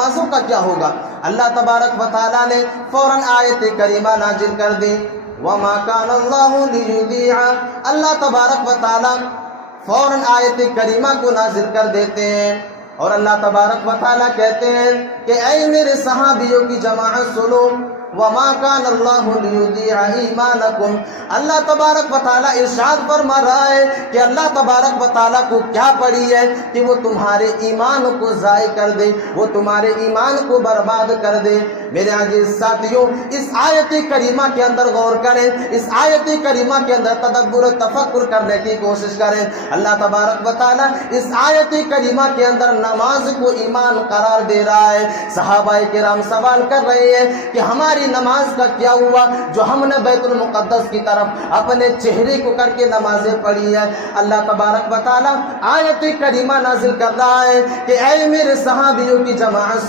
نمازوں کا کیا ہوگا؟ اللہ تبارک و تعالیٰ نے فوراً آیت کریمہ نازل کر دی، وَمَا كَانَ اللَّهُ لِيُضِيعَ۔ اللہ تبارک و تعالیٰ فوراً آیت کریمہ کو نازل کر دیتے ہیں، اور اللہ تبارک و تعالیٰ کہتے ہیں کہ اے میرے صحابیوں کی جماعت سنو، وَمَا كَانَ اللَّهُ لِيُضِيعَ إِيمَانَكُمْ۔ اللہ تبارک و تعالیٰ ارشاد فرما رہا ہے کہ اللہ تبارک و تعالیٰ کو کیا پڑی ہے کہ وہ تمہارے ایمان کو ضائع کر دے، وہ تمہارے ایمان کو برباد کر دے۔ میرے عزیز ساتھیوں، اس آیت کریمہ کے اندر غور کریں، اس آیت کریمہ کے اندر تدبر و تفکر کرنے کی کوشش کریں۔ اللہ تبارک و تعالیٰ اس آیت کریمہ کے اندر نماز کو ایمان قرار دے رہا ہے۔ صحابہ کرام سوال کر رہے ہیں کہ ہماری نماز کا کیا ہوا جو ہم نے بیت المقدس کی طرف اپنے چہرے کو کر کے نمازیں پڑھی ہے؟ اللہ تبارک و تعالیٰ آیت کریمہ نازل کر رہا ہے کہ اے میرے صحابیوں کی جماعت